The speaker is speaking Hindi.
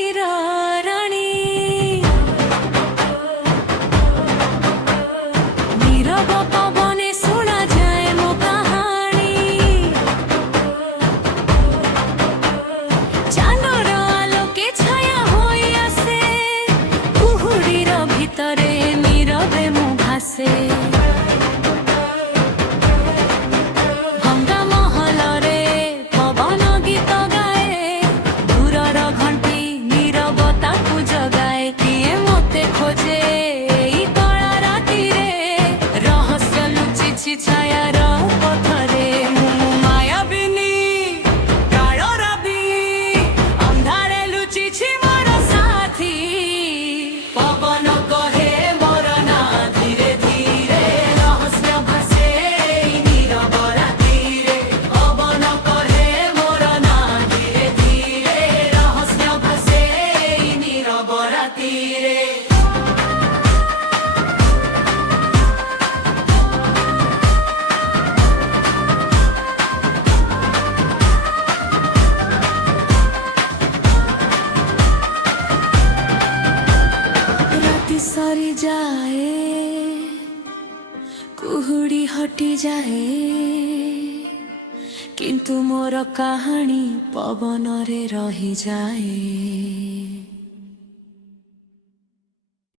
ରାତିର ରାଣୀ नीरव पवने सुना जाए मो कहानी चांदर आलोके छाया होई आसे कुहुडीर भितरे नीरवे मु भासे भंगा महलरे पवन गीत गाए दूरर घंटी नीरवता को जगाए किए मते खोजे एई कला रातिरे रहस्य लुचिछि छायार पथरे मायाबिनी कालो रवि अंधारे लुचिछि मोर साथी पवन कहे मोर ना धीरे धीरे रहस्य भासे एई नीरव रातिरे पवन कहे मोर ना धीरे धीरे रहस्य भासे एई नीरव रातिरे राति सरी जाए कुहुडी हटी जाए किंतु मोर कहानी पवन रे रही जाए।